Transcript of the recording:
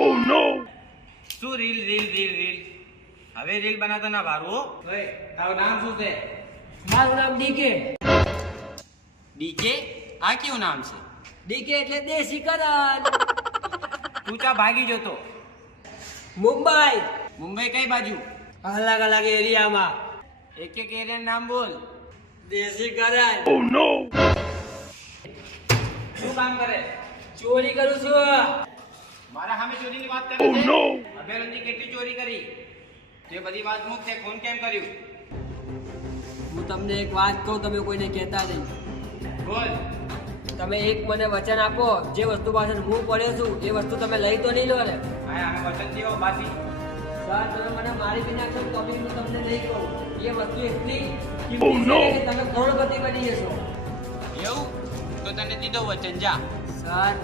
શું reel reel reel reel હવે reel બનાવતો ના ભારું હો. ઓય તારું નામ શું છે? મારું નામ ડીકે. ડીકે? આ કેવું નામ છે? ડીકે એટલે દેશી કરણ. તું ચા ભાગી જતો? મુંબઈ. મુંબઈ કઈ બાજુ? અલગ અલગ એરિયામાં. એક એક એરિયાનું નામ બોલ. દેશી કરણ. શું કામ કરે? ચોરી કરું છું. મારા સામે ચોરીની વાત કરે છે? અભયારણ્યની કેટલી ચોરી કરી? તે બધી વાત મૂક, તે ફોન કેમ કર્યું? હું તમને એક વાત કહું, તમે કોઈને કહેતા નહીં. બોલ. તમે એક મને વચન આપો, જે વસ્તુ પાછળ હું પડ્યો છું એ વસ્તુ તમે લઈ તો નહીં લો ને? હા અમે વચન દેવો બાકી. સર, તમે મને મારી બી નાખશો તો બી હું તમને નહીં કહું. એ વસ્તુ એટલી કિંમતી છે કે તમે કરોડપતિ બની જશો. એવું? તો તને દીધો વચન, જા. સર,